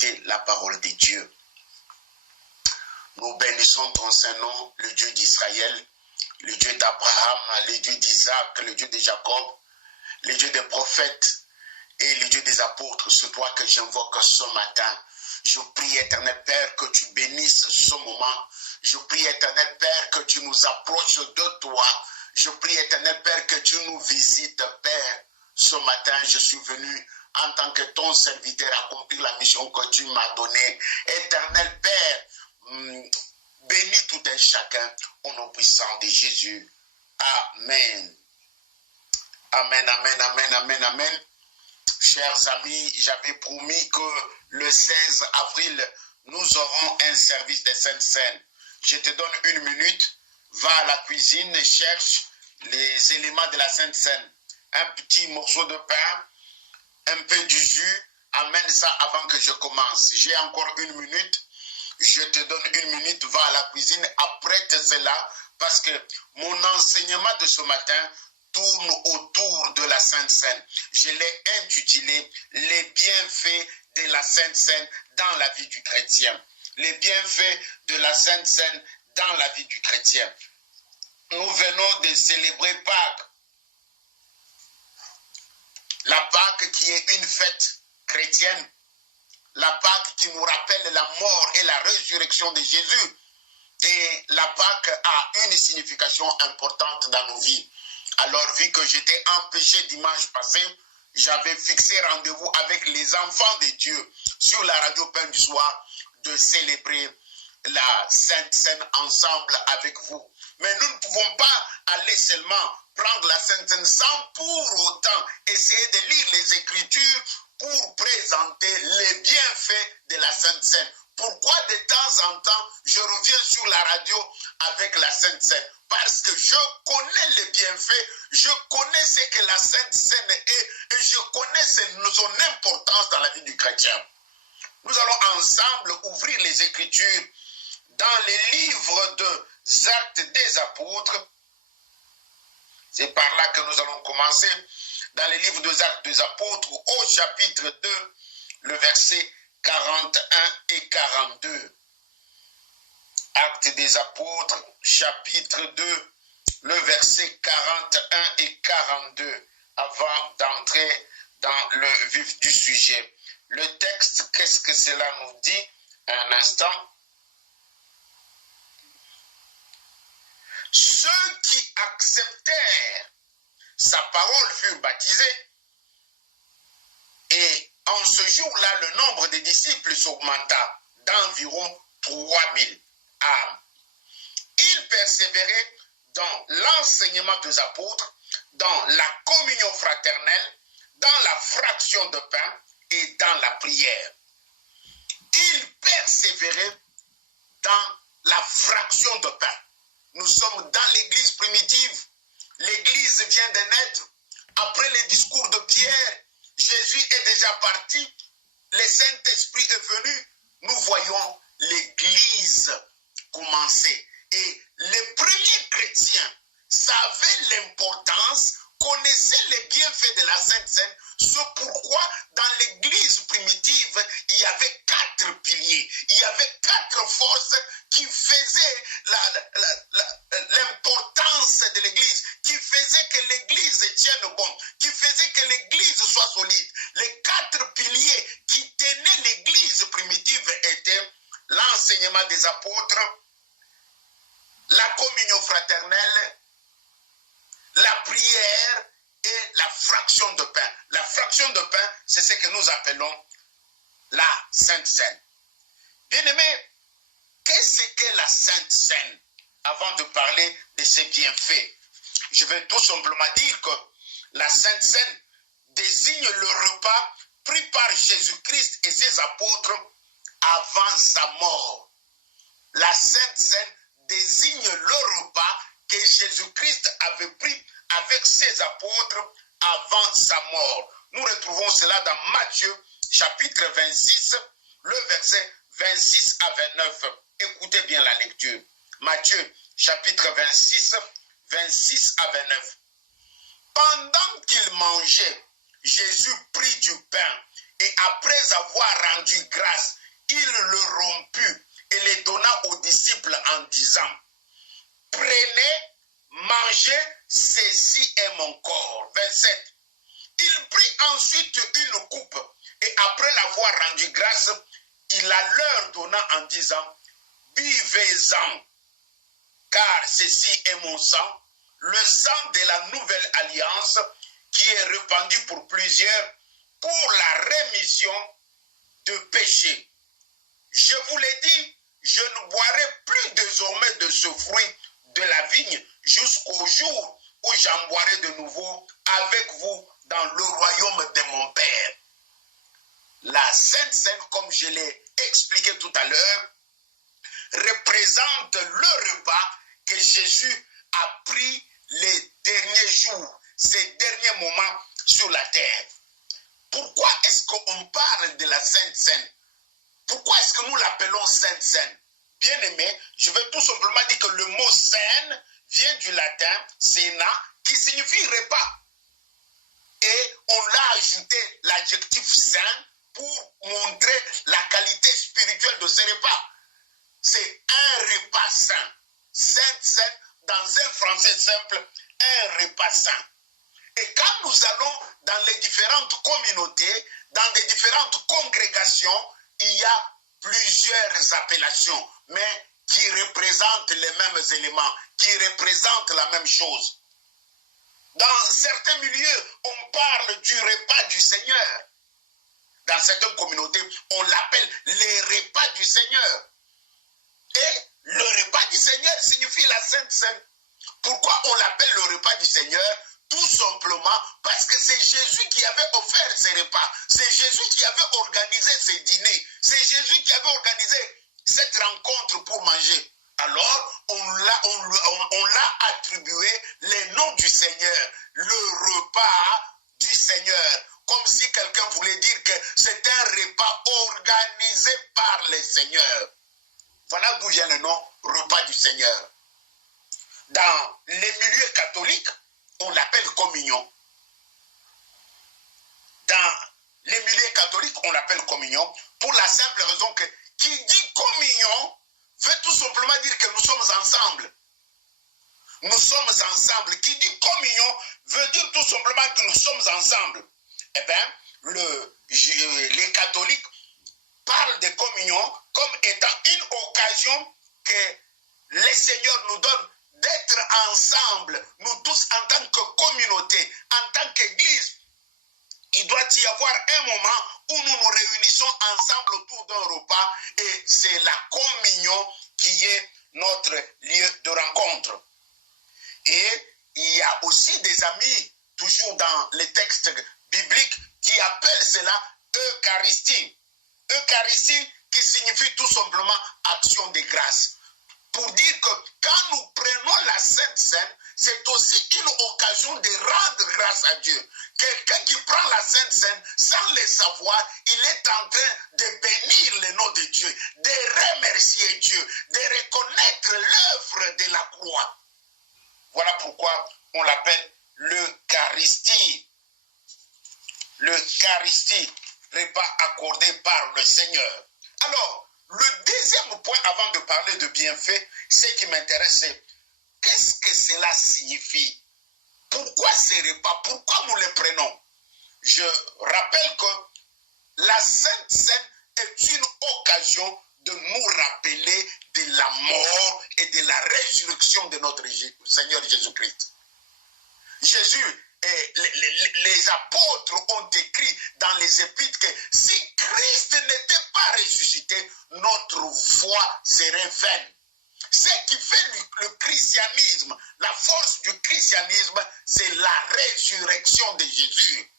écouter la parole de Dieu. Nous bénissons ton Saint-Nom, le Dieu d'Israël, le Dieu d'Abraham, le Dieu d'Isaac, le Dieu de Jacob, le Dieu des prophètes et le Dieu des apôtres. C'est toi que j'invoque ce matin. Je prie, éternel Père, que tu bénisses ce moment. Je prie, éternel Père, que tu nous approches de toi. Je prie, éternel Père, que tu nous visites, Père. Ce matin, je suis venu en tant que ton serviteur accomplir la mission que tu m'as donnée. Éternel Père, bénis tout un chacun au nom puissant de Jésus. Amen. Amen, amen, amen, amen, amen. Chers amis, j'avais promis que le 16 avril, nous aurons un service de Sainte Seine. Je te donne 1 minute, va à la cuisine et cherche les éléments de la Sainte Seine. Un petit morceau de pain, un peu du jus, amène ça avant que je commence. J'ai encore 1 minute, je te donne 1 minute, va à la cuisine, apprête cela, parce que mon enseignement de ce matin tourne autour de la Sainte Seine. Je l'ai intitulé « Les bienfaits de la Sainte Seine dans la vie du chrétien ». Les bienfaits de la Sainte Seine dans la vie du chrétien. Nous venons de célébrer Pâques. La Pâques qui est une fête chrétienne. La Pâques qui nous rappelle la mort et la résurrection de Jésus. Et la Pâques a une signification importante dans nos vies. Alors, vu que j'étais empêché dimanche passé, j'avais fixé rendez-vous avec les enfants de Dieu sur la radio Pain du Soir de célébrer la Sainte Seine ensemble avec vous. Mais nous ne pouvons pas aller seulement prendre la Sainte Seine sans pour autant essayer de lire les Écritures pour présenter les bienfaits de la Sainte Seine. Pourquoi de temps en temps, je reviens sur la radio avec la Sainte Seine? Parce que je connais les bienfaits, je connais ce que la Sainte Seine est et je connais son importance dans la vie du chrétien. Nous allons ensemble ouvrir les Écritures dans les livres des Actes des Apôtres. C'est par là que nous allons commencer. Dans les livres des Actes des Apôtres, au chapitre 2, le verset 41 et 42. Actes des Apôtres, chapitre 2, le verset 41 et 42, avant d'entrer dans le vif du sujet. Le texte, qu'est-ce que cela nous dit? Un instant. Ceux qui acceptèrent sa parole furent baptisés, et en ce jour-là, le nombre des disciples s'augmenta d'environ 3000 âmes. Ils persévéraient dans l'enseignement des apôtres, dans la communion fraternelle, dans la fraction de pain et dans la prière. Ils persévéraient dans la fraction de pain. Nous sommes dans l'église primitive. L'église vient de naître. Après les discours de Pierre, Jésus est déjà parti. Le Saint-Esprit est venu. Nous voyons l'église commencer. Et les premiers chrétiens savaient l'importance, connaissaient les bienfaits de la Sainte Seine. C'est pourquoi dans l'église primitive, il y avait 4 piliers. Il y avait 4 forces qui faisaient l'importance de l'église, qui faisaient que l'église tienne bon, qui faisaient que l'église soit solide. Les 4 piliers qui tenaient l'église primitive étaient l'enseignement des apôtres, la communion fraternelle, la prière et la fraction de pain. La fraction de pain, c'est ce que nous appelons la Sainte Seine. Bien-aimés, qu'est-ce que la Sainte Seine? Avant de parler de ses bienfaits, je vais tout simplement dire que la Sainte Seine désigne le repas pris par Jésus-Christ et ses apôtres avant sa mort. La Sainte Seine désigne le repas que Jésus-Christ avait pris avec ses apôtres avant sa mort. Nous retrouvons cela dans Matthieu, chapitre 26, le verset 26 à 29. Écoutez bien la lecture. Matthieu, chapitre 26, 26 à 29. Pendant qu'il mangeait, Jésus prit du pain Et après avoir rendu grâce, il le romput et le donna aux disciples en disant, prenez, mangez, ceci est mon corps. 27. Il prit ensuite une coupe et après l'avoir rendu grâce, il la leur donna en disant, buvez-en, car ceci est mon sang, le sang de la nouvelle alliance qui est répandu pour plusieurs pour la rémission de péchés. Je vous l'ai dit, je ne boirai plus désormais de ce fruit de la vigne jusqu'au jour où j'en boirai de nouveau avec vous dans le royaume de mon Père. La Sainte Seine, comme je l'ai expliqué tout à l'heure, représente le repas que Jésus a pris les derniers jours, ces derniers moments sur la terre. Pourquoi est-ce qu'on parle de la Sainte Seine? Pourquoi est-ce que nous l'appelons Sainte Seine? Bien aimé, je vais tout simplement dire que le mot Seine vient du latin Sena, qui signifie repas. Et on l'a ajouté l'adjectif saint pour montrer la qualité spirituelle de ce repas. C'est un repas saint. Sainte Seine, dans un français simple, un repas saint. Et quand nous allons dans les différentes communautés, dans les différentes congrégations, il y a plusieurs appellations, mais qui représentent les mêmes éléments, qui représentent la même chose. Dans certains milieux, on parle du repas du Seigneur. Dans certaines communautés, on l'appelle les repas du Seigneur. Et le repas du Seigneur signifie la Sainte Seine. Pourquoi on l'appelle le repas du Seigneur? Tout simplement parce que c'est Jésus qui avait offert ces repas. C'est Jésus qui avait organisé ces dîners. C'est Jésus qui avait organisé cette rencontre pour manger. Alors, on l'a attribué les noms du Seigneur, le repas du Seigneur. Comme si quelqu'un voulait dire que c'est un repas organisé par le Seigneur. Voilà d'où vient le nom repas du Seigneur. Dans les milieux catholiques, on l'appelle communion. Dans les milieux catholiques, on l'appelle communion pour la simple raison que qui dit communion veut tout simplement dire que nous sommes ensemble. Nous sommes ensemble. Qui dit communion veut dire tout simplement que nous sommes ensemble. Eh bien, les catholiques parlent de communion comme étant une occasion que le Seigneur nous donne d'être ensemble, nous tous en tant que communauté, en tant qu'Église. Il doit y avoir un moment où nous nous réunissons ensemble autour d'un repas et c'est la communion qui est notre lieu de rencontre. Et il y a aussi des amis, toujours dans les textes bibliques, qui appellent cela Eucharistie. Eucharistie qui signifie tout simplement action de grâce. Pour dire que quand nous prenons la Sainte Seine, c'est aussi une occasion de rendre grâce à Dieu. Quelqu'un qui prend la Sainte Seine sans le savoir, il est en train de bénir le nom de Dieu, de remercier Dieu, de reconnaître l'œuvre de la croix. Voilà pourquoi on l'appelle l'Eucharistie. L'Eucharistie, repas accordé par le Seigneur. Alors, le deuxième point avant de parler de bienfaits, ce qui m'intéresse, c'est qu'est-ce que cela signifie? Pourquoi ces repas? Pourquoi nous les prenons? Je rappelle que la Sainte Seine est une occasion de nous rappeler de la mort et de la résurrection de notre Seigneur Jésus-Christ. Jésus et les apôtres ont écrit dans les épîtres que si Christ n'était pas ressuscité, notre foi serait vaine. Ce qui fait le christianisme, la force du christianisme, c'est la résurrection de Jésus.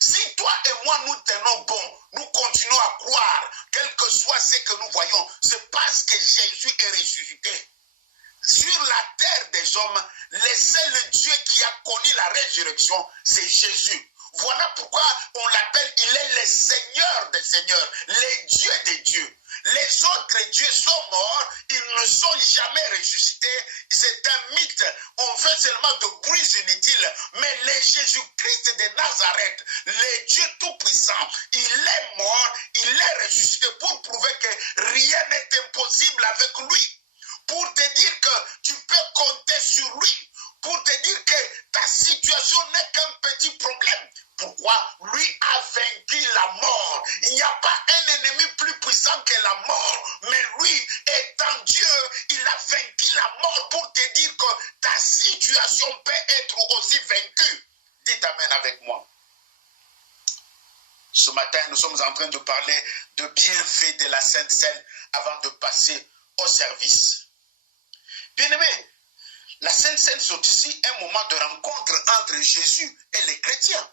Si toi et moi nous tenons bon, nous continuons à croire, quel que soit ce que nous voyons, c'est parce que Jésus est ressuscité. Sur la terre des hommes, le seul Dieu qui a connu la résurrection, c'est Jésus. Voilà pourquoi on l'appelle, il est le Seigneur des Seigneurs, le Dieu des dieux. Les autres dieux sont morts, ils ne sont jamais ressuscités. C'est un mythe, on fait seulement de bruits inutiles. Mais le Jésus-Christ de Nazareth, le Dieu Tout-Puissant, il est vaincu la mort. Il n'y a pas un ennemi plus puissant que la mort. Mais lui, étant Dieu, il a vaincu la mort pour te dire que ta situation peut être aussi vaincue. Dites Amen avec moi. Ce matin, nous sommes en train de parler de bienfaits de la Sainte Seine avant de passer au service. Bien-aimés, la Sainte Seine, c'est aussi un moment de rencontre entre Jésus et les chrétiens.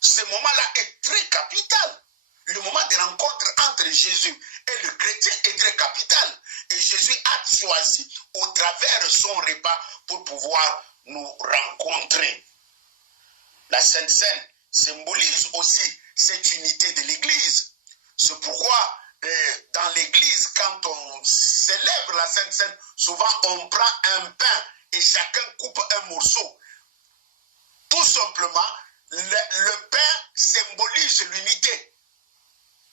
Ce moment-là est très capital. Le moment de rencontre entre Jésus et le chrétien est très capital. Et Jésus a choisi au travers de son repas pour pouvoir nous rencontrer. La Sainte Seine symbolise aussi cette unité de l'Église. C'est pourquoi dans l'Église, quand on célèbre la Sainte Seine, souvent on prend un pain et chacun coupe un morceau. Tout simplement, le pain symbolise l'unité.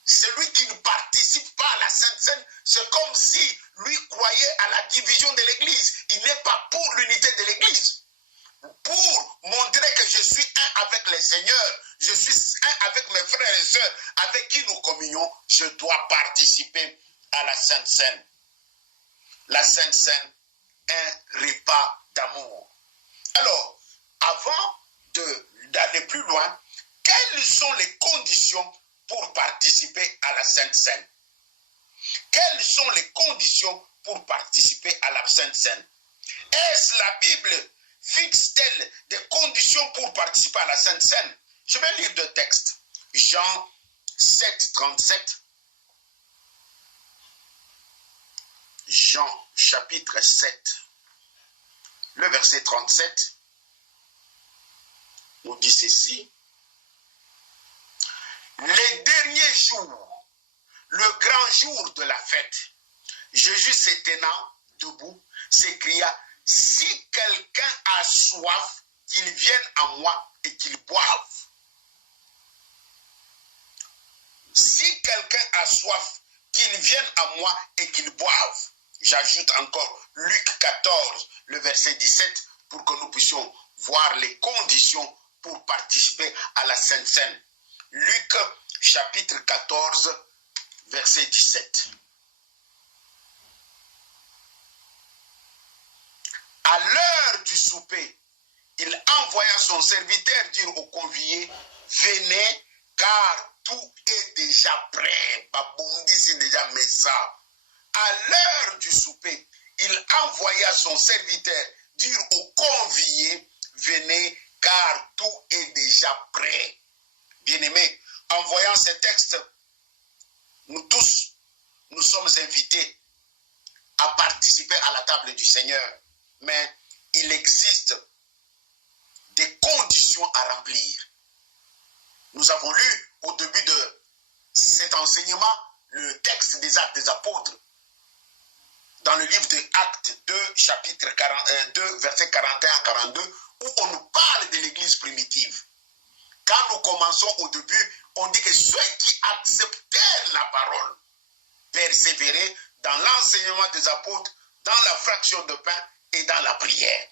Celui qui ne participe pas à la Sainte Seine, c'est comme si lui croyait à la division de l'Église. Il n'est pas pour l'unité de l'Église. Pour montrer que je suis un avec le Seigneur, je suis un avec mes frères et sœurs, avec qui nous communions, je dois participer à la Sainte Seine. La Sainte Seine, un repas d'amour. Alors, avant d'aller plus loin, quelles sont les conditions pour participer à la Sainte Seine? Quelles sont les conditions pour participer à la Sainte Seine? Est-ce la Bible fixe-t-elle des conditions pour participer à la Sainte Seine? Je vais lire deux textes. Jean 7, 37. Jean chapitre 7, le verset 37, nous dit ceci. Les derniers jours, le grand jour de la fête, Jésus se tenant debout, s'écria, si quelqu'un a soif, qu'il vienne à moi et qu'il boive. Si quelqu'un a soif, qu'il vienne à moi et qu'il boive. J'ajoute encore Luc 14, le verset 17, pour que nous puissions voir les conditions pour participer à la Sainte Seine. Luc chapitre 14, verset 17. À l'heure du souper, il envoya son serviteur dire aux conviés, venez, car tout est déjà prêt. À l'heure du souper, il envoya son serviteur dire aux conviés, venez, car tout est déjà prêt. Bien-aimés, en voyant ce texte, nous tous, nous sommes invités à participer à la table du Seigneur. Mais il existe des conditions à remplir. Nous avons lu au début de cet enseignement le texte des Actes des Apôtres. Dans le livre des Actes 2, chapitre 2, versets 41 à 42, où on nous parle de l'Église primitive. Quand nous commençons au début, on dit que ceux qui acceptèrent la parole persévéraient dans l'enseignement des apôtres, dans la fraction de pain et dans la prière.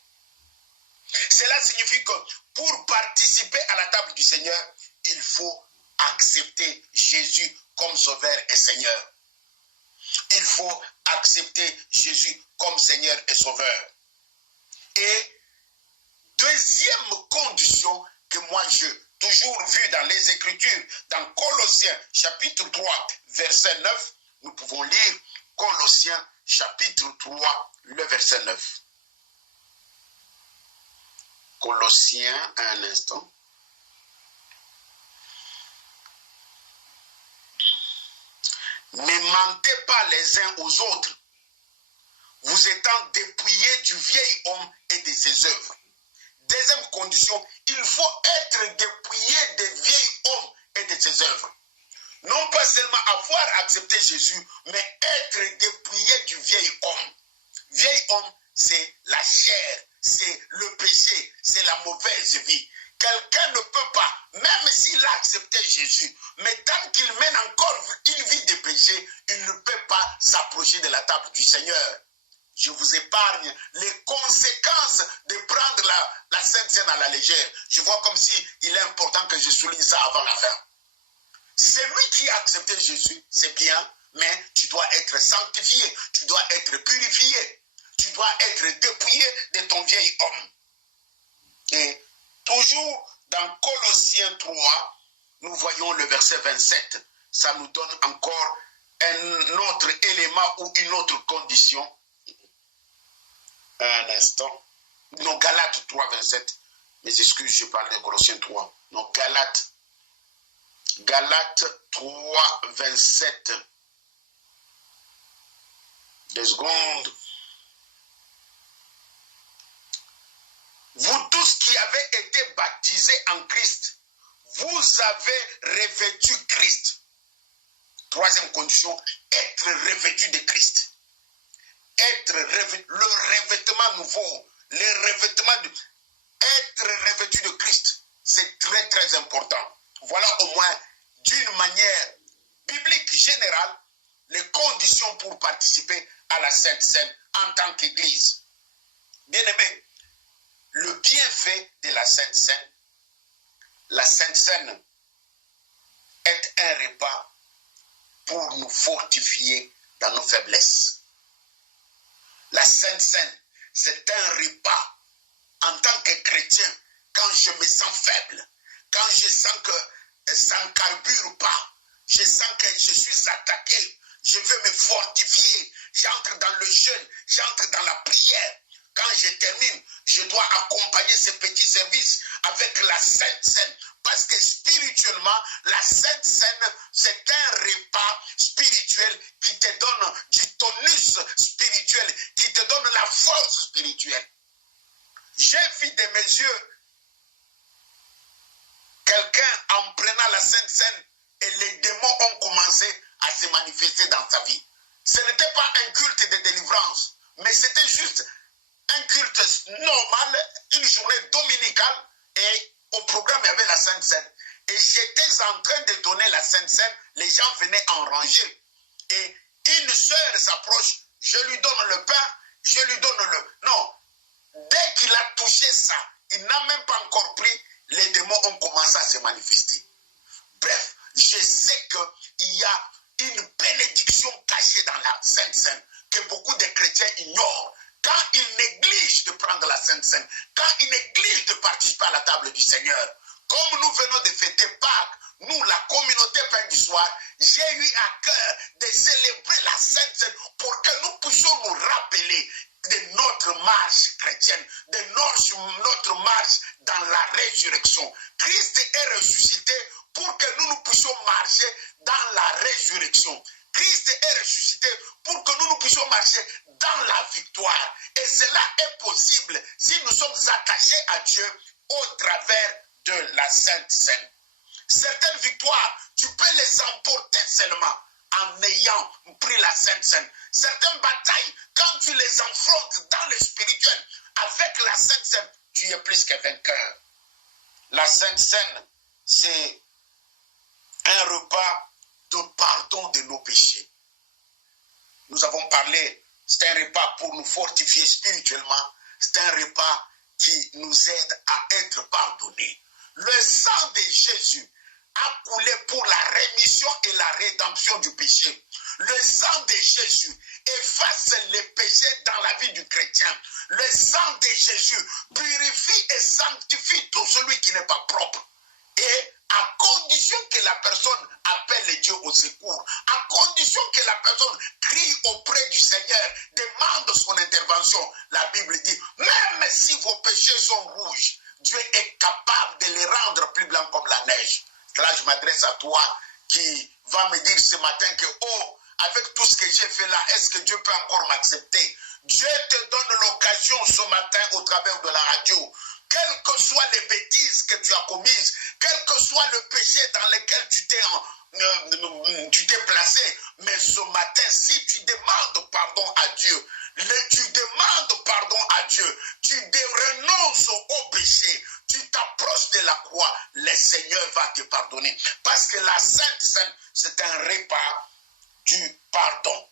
Cela signifie que pour participer à la table du Seigneur, il faut accepter Jésus comme Sauveur et Seigneur. Il faut accepter Jésus comme Seigneur et Sauveur. Et deuxième condition que moi j'ai toujours vue dans les Écritures, dans Colossiens chapitre 3, verset 9, nous pouvons lire Colossiens chapitre 3, le verset 9. Colossiens, un instant. Ne mentez pas les uns aux autres, vous étant dépouillés du vieil homme et de ses œuvres. Deuxième condition, il faut être dépouillé des vieil homme et de ses œuvres. Non pas seulement avoir accepté Jésus, mais être dépouillé du vieil homme. Vieil homme, c'est la chair, c'est le péché, c'est la mauvaise vie. Quelqu'un ne peut pas, même s'il a accepté Jésus, mais tant qu'il mène encore une vie de péché, il ne peut pas s'approcher de la table du Seigneur. Je vous épargne les conséquences de prendre la Sainte Seine à la légère. Je vois comme si il est important que je souligne ça avant la fin. C'est lui qui a accepté Jésus, c'est bien, mais tu dois être sanctifié, tu dois être purifié, tu dois être dépouillé de ton vieil homme. Et toujours dans Colossiens 3, nous voyons le verset 27. Ça nous donne encore un autre élément ou une autre condition. Un instant. Non, Galates 3, 27. Mes excuses, je parle de Colossiens 3. Non, Galates 3, 27. Des secondes. Vous tous qui avez été baptisés en Christ, vous avez revêtu Christ. Troisième condition, être revêtu de Christ. Être revêtu, le revêtement nouveau, le revêtement de... Être revêtu de Christ, c'est très très important. Voilà au moins d'une manière biblique générale les conditions pour participer à la Sainte Seine en tant qu'Église. Bien-aimés, le bienfait de la Sainte Seine est un repas pour nous fortifier dans nos faiblesses. La Sainte Seine, c'est un repas en tant que chrétien, quand je me sens faible, quand je sens que ça ne carbure pas, je sens que je suis attaqué, je veux me fortifier, j'entre dans le jeûne, j'entre dans la prière. Quand je termine, je dois accompagner ce petit service avec la Sainte Seine. Parce que spirituellement, la Sainte Seine, c'est un repas spirituel qui te donne du tonus spirituel, qui te donne la force spirituelle. J'ai vu de mes yeux quelqu'un en prenant la Sainte Seine et les démons ont commencé à se manifester dans sa vie. Ce n'était pas un culte de délivrance, mais c'était juste un culte normal, une journée dominicale, et au programme il y avait la Sainte Seine. Et j'étais en train de donner la Sainte Seine, les gens venaient en rangée. Et une sœur s'approche, je lui donne le pain, je lui donne le... Non, dès qu'il a touché ça, il n'a même pas encore pris, les démons ont commencé à se manifester. Bref, je sais qu'il y a une bénédiction cachée dans la Sainte Seine que beaucoup de chrétiens ignorent. Quand ils négligent de prendre la Sainte Seine, quand ils négligent de participer à la table du Seigneur, comme nous venons de fêter Pâques, nous, la communauté Pain du Soir, j'ai eu à cœur de célébrer la Sainte Seine pour que nous puissions nous rappeler de notre marche chrétienne, de notre marche dans la résurrection. Christ est ressuscité pour que nous puissions marcher dans la résurrection. Christ est ressuscité pour que nous puissions marcher dans la victoire. Et cela est possible si nous sommes attachés à Dieu au travers de la Sainte Seine. Certaines victoires, tu peux les emporter seulement en ayant pris la Sainte Seine. Certaines batailles, quand tu les affrontes dans le spirituel, avec la Sainte Seine, tu es plus que vainqueur. La Sainte Seine, c'est un repas de pardon de nos péchés. Nous avons parlé, c'est un repas pour nous fortifier spirituellement, c'est un repas qui nous aide à être pardonnés. Le sang de Jésus a coulé pour la rémission et la rédemption du péché. Le sang de Jésus efface les péchés dans la vie du chrétien. Le sang de Jésus purifie et sanctifie tout celui qui n'est pas propre. Et à condition que la personne appelle Dieu au secours, à condition que la personne crie auprès du Seigneur, demande son intervention, la Bible dit, même si vos péchés sont rouges, Dieu est capable de les rendre plus blancs comme la neige. Là, je m'adresse à toi qui va me dire ce matin que, oh, avec tout ce que j'ai fait là, est-ce que Dieu peut encore m'accepter? Dieu te donne l'occasion ce matin au travers de la radio. Quelles que soient les bêtises que tu as commises, quel que soit le péché dans lequel tu t'es placé, mais ce matin, si tu demandes pardon à Dieu, tu demandes pardon à Dieu, tu renonces au péché, tu t'approches de la croix, le Seigneur va te pardonner. Parce que la Sainte Seine, c'est un repas du pardon.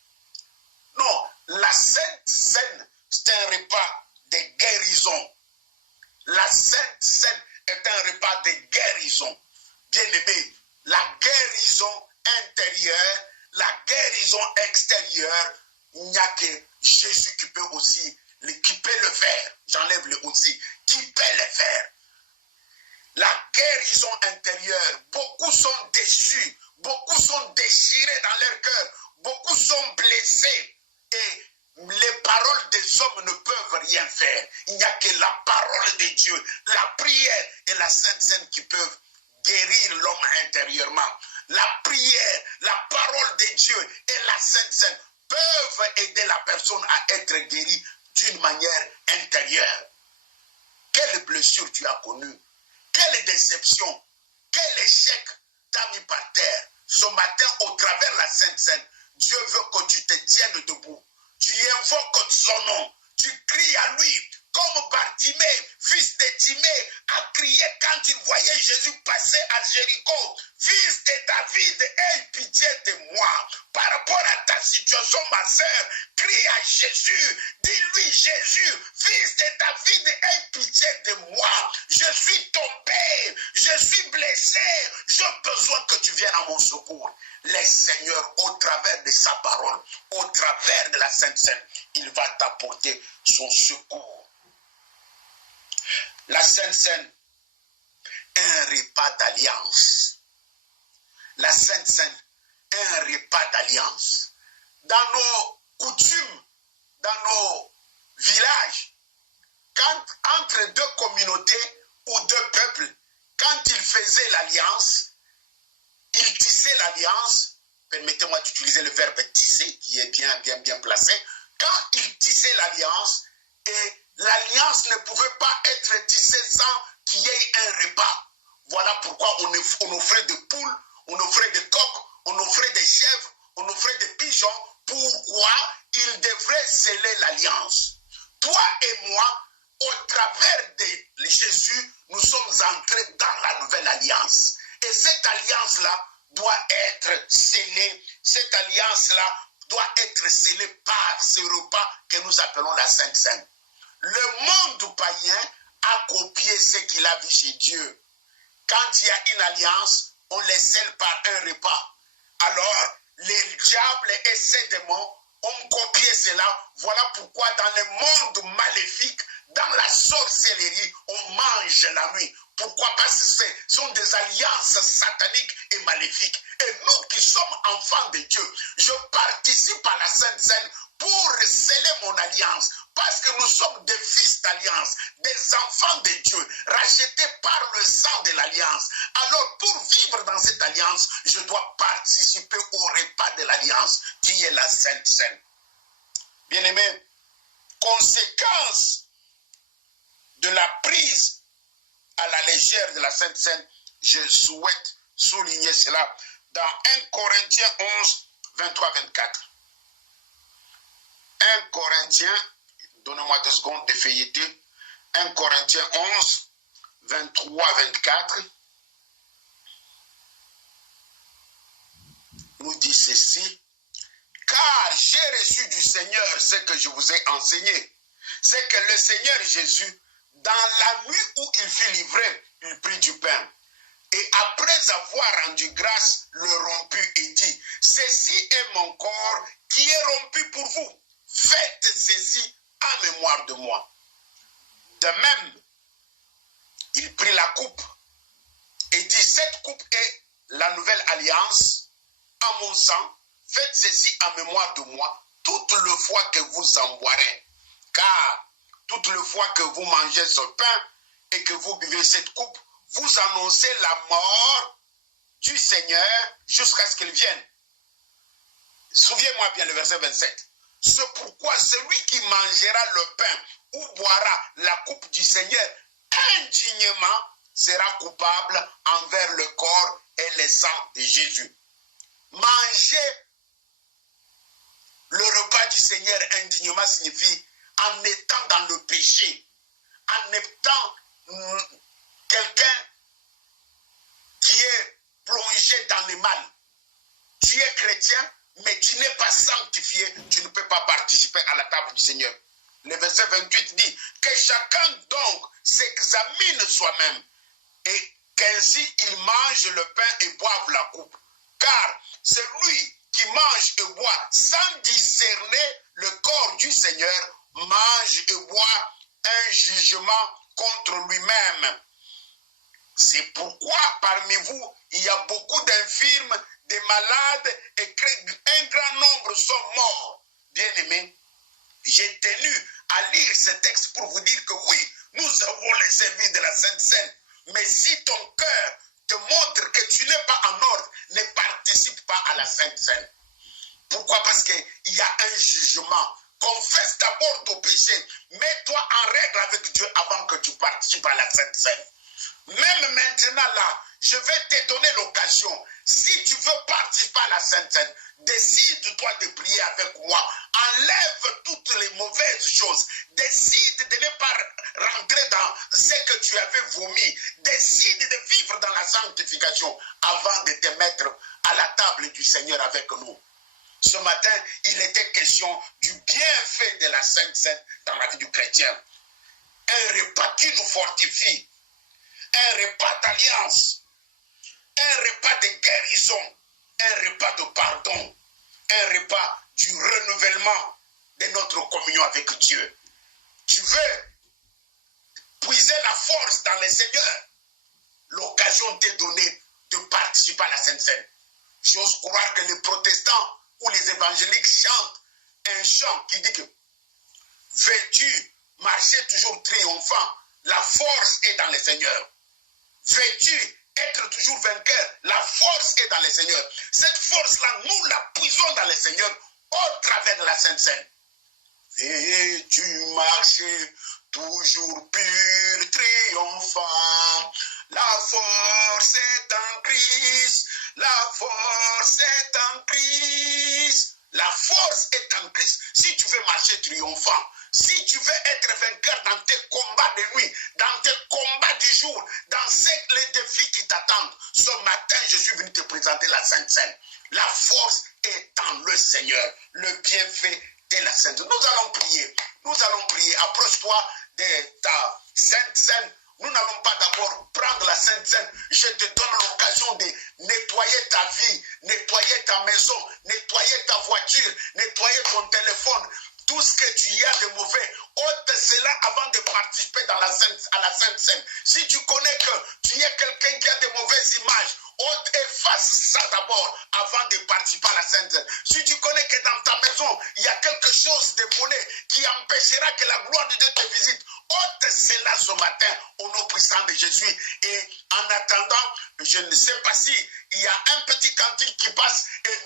Non, la Sainte Seine, c'est un repas de guérison. La Sainte Seine est un repas de guérison. Bien-aimé, la guérison intérieure, la guérison extérieure, il n'y a que Jésus qui peut aussi, qui peut le faire. J'enlève le aussi, qui peut le faire. La guérison intérieure, beaucoup sont déçus, beaucoup sont déchirés dans leur cœur, beaucoup sont blessés et les paroles des hommes ne peuvent rien faire. Il n'y a que la parole de Dieu, la prière et la Sainte Seine qui peuvent guérir l'homme intérieurement. La prière, la parole de Dieu et la Sainte Seine peuvent aider la personne à être guérie d'une manière intérieure. Quelle blessure tu as connue? Quelle déception, quel échec t'a mis par terre? Ce matin, au travers la Sainte Seine, Dieu veut que tu te tiennes debout. Tu invoques son nom, tu cries à lui, comme Bartimée, fils de Timée, a crié quand il voyait Jésus passer à Jéricho. Fils de David, aie pitié de moi. Par rapport à ta situation, ma sœur, crie à Jésus. Dis-lui, Jésus, fils de David, aie pitié de moi. Je suis tombé, je suis blessé. J'ai besoin que tu viennes à mon secours. Le Seigneur, au travers de sa parole, au travers de la Sainte Seine, il va t'apporter son secours. La Sainte Seine est un repas d'alliance. La Sainte Seine est un repas d'alliance. Dans nos coutumes, dans nos villages, quand entre deux communautés ou deux peuples, quand ils faisaient l'alliance, ils tissaient l'alliance, permettez-moi d'utiliser le verbe tisser qui est bien placé, quand ils tissaient l'alliance, et l'alliance ne pouvait pas être tissée sans qu'il y ait un repas. Voilà pourquoi on offrait des poules, on offrait des coqs, on offrait des chèvres, on offrait des pigeons. Pourquoi? Ils devraient sceller l'alliance. Toi et moi, au travers de Jésus, nous sommes entrés dans la nouvelle alliance. Et cette alliance-là doit être scellée. Cette alliance-là doit être scellée par ce repas que nous appelons la Sainte Seine. Le monde païen a copié ce qu'il a vu chez Dieu. Quand il y a une alliance, on les scelle par un repas. Alors, les diables et ses démons ont copié cela. Voilà pourquoi dans le monde maléfique, dans la sorcellerie, on mange la nuit. Pourquoi? Parce que ce sont des alliances sataniques et maléfiques. Et nous qui sommes enfants de Dieu, je participe à la Sainte Seine pour sceller mon alliance. Parce que nous sommes des fils d'alliance, des enfants de Dieu, rachetés par le sang de l'alliance. Alors pour vivre dans cette alliance, je dois participer au repas de l'alliance qui est la Sainte Seine. Bien-aimés, conséquence de la prise à la légère de la Sainte Seine, je souhaite souligner cela dans 1 Corinthiens 11, 23-24. 1 Corinthiens, donnez-moi 2 secondes de feuilleter. 1 Corinthiens 11, 23-24. Nous dit ceci. Car j'ai reçu du Seigneur ce que je vous ai enseigné. C'est que le Seigneur Jésus, dans la nuit où il fut livré, il prit du pain. Et après avoir rendu grâce, le romput et dit, ceci est mon corps qui est rompu pour vous. Faites ceci en mémoire de moi. De même, il prit la coupe et dit, cette coupe est la nouvelle alliance en mon sang. Faites ceci en mémoire de moi toute le fois que vous en boirez. Car toute le fois que vous mangez ce pain et que vous buvez cette coupe, vous annoncez la mort du Seigneur jusqu'à ce qu'il vienne. Souviens-moi bien le verset 27. C'est pourquoi celui qui mangera le pain ou boira la coupe du Seigneur indignement sera coupable envers le corps et le sang de Jésus. Manger le repas du Seigneur indignement signifie en étant dans le péché, en étant quelqu'un qui est plongé dans le mal. Tu es chrétien, mais tu n'es pas sanctifié, tu ne peux pas participer à la table du Seigneur. Le verset 28 dit que chacun donc s'examine soi-même et qu'ainsi ils mangent le pain et boivent la coupe. Car celui qui mange et boit sans discerner le corps du Seigneur mange et boit un jugement contre lui-même. C'est pourquoi parmi vous, il y a beaucoup d'infirmes, des malades et un grand nombre sont morts. Bien-aimés, j'ai tenu à lire ce texte pour vous dire que oui, nous avons les services de la Sainte Seine, mais si ton cœur te montre que tu n'es pas en ordre, ne participe pas à la Sainte Seine. Pourquoi? Parce qu'il y a un jugement. Confesse d'abord ton péché. Mets-toi en règle avec Dieu avant que tu participes à la Sainte Seine. Même maintenant là, je vais te donner l'occasion. Si tu veux participer à la Sainte Seine, décide-toi de prier avec moi. Enlève toutes les mauvaises choses. Décide de ne pas rentrer dans ce que tu avais vomi. Décide de vivre dans la sanctification avant de te mettre à la table du Seigneur avec nous. Ce matin, il était question du bienfait de la Sainte Seine dans la vie du chrétien. Un repas qui nous fortifie, un repas d'alliance, un repas de guérison, un repas de pardon, un repas du renouvellement de notre communion avec Dieu. Tu veux puiser la force dans le Seigneur, l'occasion t'est donnée de participer à la Sainte Seine. J'ose croire que les protestants ou les évangéliques chantent un chant qui dit que veux-tu marcher toujours triomphant, la force est dans le Seigneur. Veux-tu être toujours vainqueur, la force est dans le Seigneur. Cette force-là, nous la puisons dans le Seigneur au travers de la Sainte Seine. Veux-tu marcher toujours pur, triomphant, la force est en Christ, la force est en Christ. La force est en Christ. Si tu veux marcher triomphant, si tu veux être vainqueur dans tes combats de nuit, dans tes combats du jour, dans les défis qui t'attendent, ce matin, je suis venu te présenter la Sainte Seine. La force est en le Seigneur, le bienfait de la Sainte Seine. Nous allons prier. Nous allons prier. Approche-toi de ta Sainte Seine. Nous n'allons pas d'abord prendre la Sainte Seine. Je te donne l'occasion de nettoyer ta vie, nettoyer ta maison, nettoyer ta voiture, nettoyer ton téléphone. Tout ce que tu y as de mauvais, ôte cela avant de participer à la Sainte Seine. Si tu connais que tu es quelqu'un qui a de mauvaises images, efface ça d'abord avant de participer à la Sainte Seine. Si tu connais que dans ta maison, il y a quelque chose de volé qui empêchera que la gloire de Dieu te visite, ôte cela ce matin au nom puissant de Jésus. Et en attendant, je ne sais pas si il y a un petit cantique qui passe et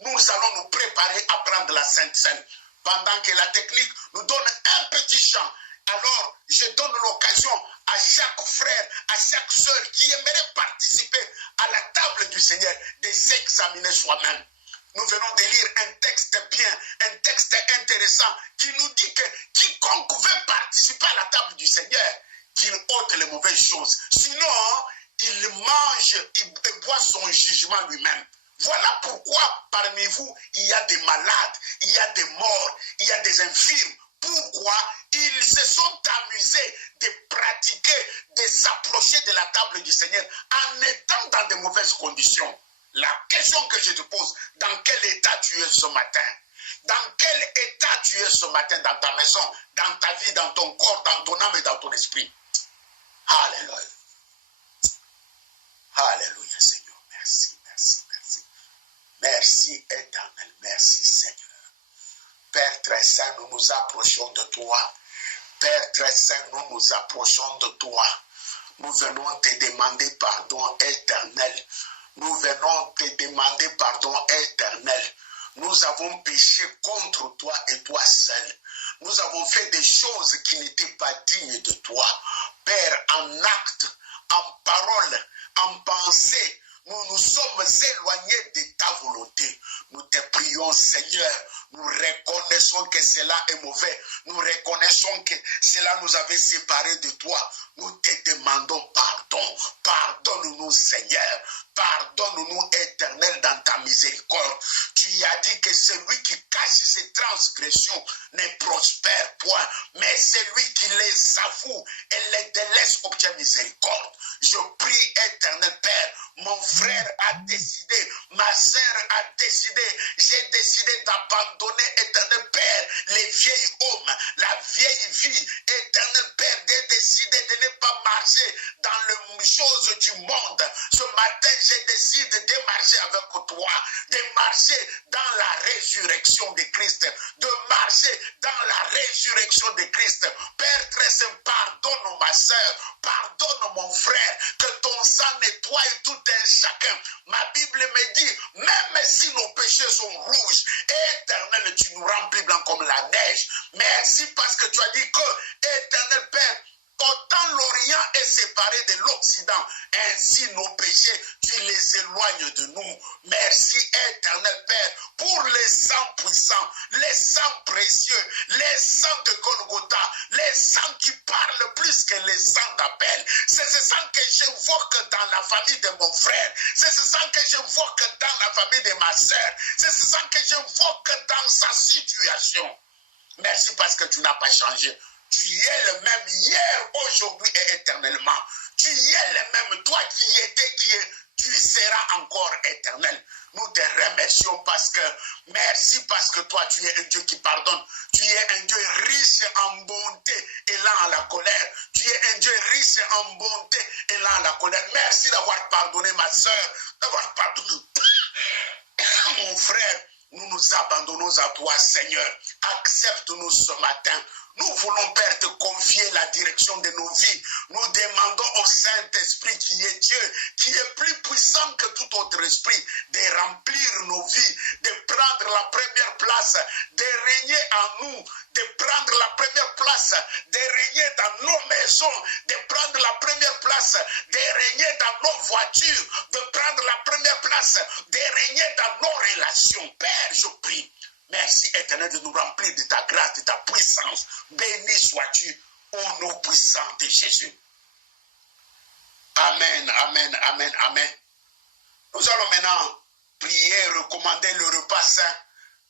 nous allons nous préparer à prendre la Sainte Seine. Pendant que la technique nous donne un petit chant, alors je donne l'occasion à chaque frère, à chaque sœur qui aimerait participer à la table du Seigneur de s'examiner soi-même. Nous venons de lire un texte bien, un texte intéressant qui nous dit que quiconque veut participer à la table du Seigneur, qu'il ôte les mauvaises choses. Sinon, il mange, il boit son jugement lui-même. Voilà pourquoi parmi vous, il y a des malades, il y a des morts, il y a des infirmes. Pourquoi? Ils se sont amusés de pratiquer, de s'approcher de la table du Seigneur en étant dans de mauvaises conditions. La question que je te pose, dans quel état tu es ce matin? Dans quel état tu es ce matin dans ta maison, dans ta vie, dans ton corps, dans ton âme et dans ton esprit? Alléluia. Alléluia, Seigneur. Merci, merci, merci. Merci, éternel. Merci, Seigneur. Père très saint, nous nous approchons de toi. Père très saint, nous nous approchons de toi. Nous venons te demander pardon, éternel. Nous venons te demander pardon, éternel. Nous avons péché contre toi et toi seul. Nous avons fait des choses qui n'étaient pas dignes de toi. Père, en acte, en parole, en pensée, nous nous sommes éloignés de ta volonté. Nous te prions, Seigneur. Nous reconnaissons que cela est mauvais. Nous reconnaissons que cela nous avait séparés de toi. Nous te demandons pardon. Pardonne-nous, Seigneur. Pardonne-nous, éternel, dans ta miséricorde. Tu tu as dit que celui qui cache ses transgressions ne prospère point, mais celui qui les avoue et les délaisse obtient miséricorde. Je prie, éternel Père, mon frère a décidé, ma sœur a décidé, j'ai décidé d'abandonner, éternel Père, les vieils hommes, la vieille vie, éternel Père, j'ai décidé de ne pas marcher dans les choses du monde. Ce matin, j'ai décidé de marcher avec toi, de marcher dans la résurrection de Christ, de marcher dans la résurrection de Christ. Père très saint, pardonne ma sœur, pardonne mon frère, que ton sang nettoie tout un chacun. Ma Bible me dit, même si nos péchés sont rouges, éternel, tu nous remplis blanc comme la neige. Merci parce que tu as dit que, éternel Père, autant l'Orient est séparé de l'Occident, ainsi nos péchés, tu les éloignes de nous. Merci, éternel Père, pour les sangs puissants, les sangs précieux, les sangs de Golgotha, les sangs qui parlent plus que les sangs d'Abel. C'est ce sang que j'invoque dans la famille de mon frère. C'est ce sang que j'invoque dans la famille de ma sœur. C'est ce sang que j'invoque dans sa situation. Merci parce que tu n'as pas changé. Tu es le même hier, aujourd'hui et éternellement. Tu es le même, toi qui étais, qui es, tu seras encore éternel. Nous te remercions parce que, merci parce que toi tu es un Dieu qui pardonne. Tu es un Dieu riche en bonté et lent à la colère. Tu es un Dieu riche en bonté et lent à la colère. Merci d'avoir pardonné ma soeur, d'avoir pardonné mon frère. Nous nous abandonnons à toi, Seigneur. Accepte-nous ce matin. Nous voulons, Père, te confier la direction de nos vies. Nous demandons au Saint-Esprit qui est Dieu, qui est plus puissant que tout autre esprit, de remplir nos vies, de prendre la première place, de régner en nous, de prendre la première place, de régner dans nos maisons, de prendre la première place, de régner dans nos voitures, de prendre la première place, de régner dans nos relations. Père, je prie. Merci éternel de nous remplir de ta grâce, de ta puissance. Béni sois-tu au nom puissant de Jésus. Amen, amen, amen, amen. Nous allons maintenant prier, recommander le repas saint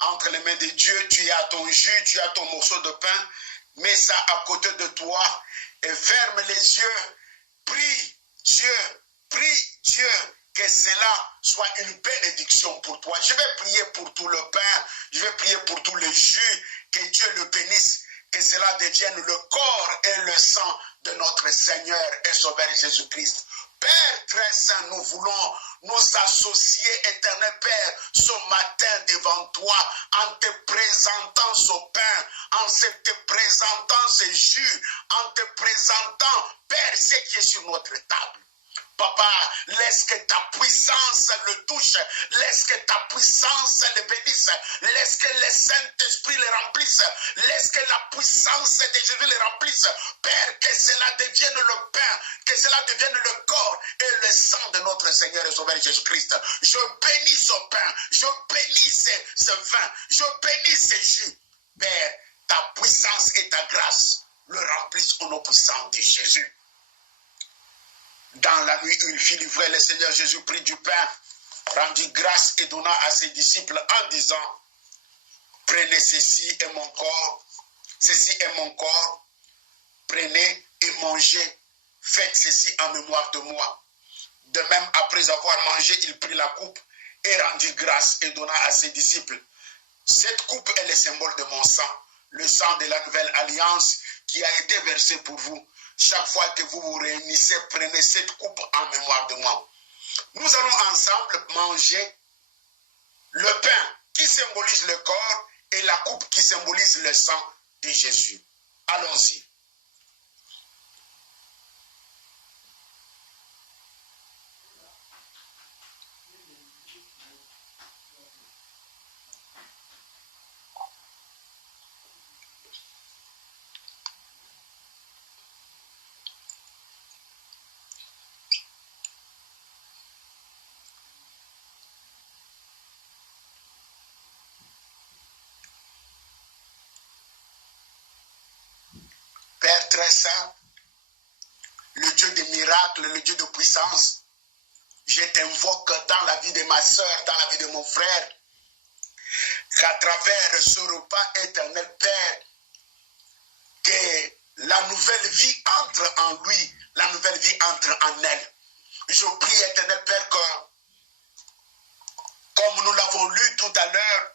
entre les mains de Dieu. Tu as ton jus, tu as ton morceau de pain. Mets ça à côté de toi et ferme les yeux. Prie Dieu. Que cela soit une bénédiction pour toi. Je vais prier pour tout le pain, je vais prier pour tout le jus, que Dieu le bénisse, que cela devienne le corps et le sang de notre Seigneur et Sauveur Jésus-Christ. Père très saint, nous voulons nous associer, éternel Père, ce matin devant toi, en te présentant ce pain, en te présentant ce jus, en te présentant, Père, ce qui est sur notre table. Papa, laisse que ta puissance le touche, laisse que ta puissance le bénisse, laisse que le Saint-Esprit le remplisse, laisse que la puissance de Jésus le remplisse. Père, que cela devienne le pain, que cela devienne le corps et le sang de notre Seigneur et Sauveur Jésus-Christ. Je bénis ce pain, je bénis ce vin, je bénis ce jus. Père, ta puissance et ta grâce le remplissent au nom puissant de Jésus. Dans la nuit où il fit livrer, le Seigneur Jésus prit du pain, rendit grâce et donna à ses disciples en disant, prenez ceci est mon corps, prenez et mangez, faites ceci en mémoire de moi. De même, après avoir mangé, il prit la coupe et rendit grâce et donna à ses disciples. Cette coupe est le symbole de mon sang, le sang de la nouvelle alliance qui a été versé pour vous. Chaque fois que vous vous réunissez, prenez cette coupe en mémoire de moi. Nous allons ensemble manger le pain qui symbolise le corps et la coupe qui symbolise le sang de Jésus. Allons-y. Père très saint, le Dieu des miracles, le Dieu de puissance, je t'invoque dans la vie de ma soeur, dans la vie de mon frère. qu'à travers ce repas, éternel Père, que la nouvelle vie entre en lui, la nouvelle vie entre en elle. Je prie, éternel Père, que, comme nous l'avons lu tout à l'heure,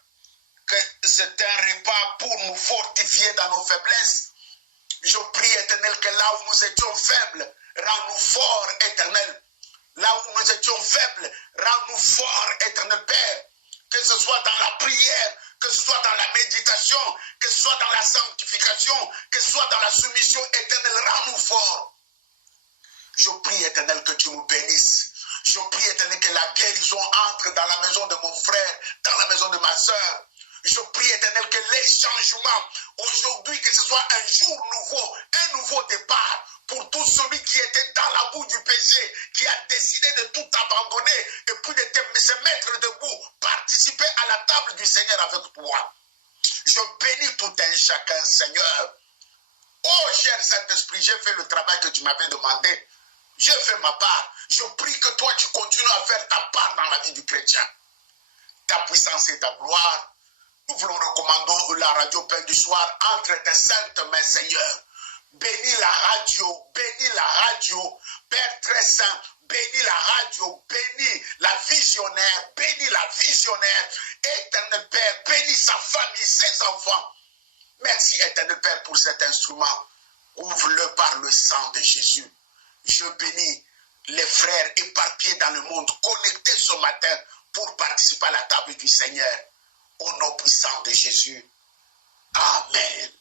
que c'est un repas pour nous fortifier dans nos faiblesses. Je prie, éternel, que là où nous étions faibles, rends-nous forts, éternel. Là où nous étions faibles, rends-nous forts, éternel Père. Que ce soit dans la prière, que ce soit dans la méditation, que ce soit dans la sanctification, que ce soit dans la soumission éternelle, rends-nous forts. Je prie, éternel, que tu nous bénisses. Je prie, éternel, que la guérison entre dans la maison de mon frère, dans la maison de ma soeur. Je prie, éternel, que les changements, aujourd'hui, que ce soit un jour nouveau, un nouveau départ, pour tout celui qui était dans la boue du péché, qui a décidé de tout abandonner, et puis de se mettre debout, participer à la table du Seigneur avec toi. Je bénis tout un chacun, Seigneur. Oh, cher Saint-Esprit, j'ai fait le travail que tu m'avais demandé. J'ai fait ma part. Je prie que toi, tu continues à faire ta part dans la vie du chrétien. Ta puissance et ta gloire. Nous voulons recommander la radio Pain du Soir entre tes saintes mains, Seigneur. Bénis la radio, Père très saint, bénis la radio, bénis la visionnaire, éternel Père, bénis sa famille, ses enfants. Merci, éternel Père, pour cet instrument. Ouvre-le par le sang de Jésus. Je bénis les frères éparpillés dans le monde, connectés ce matin pour participer à la table du Seigneur. Au nom puissant de Jésus. Amen.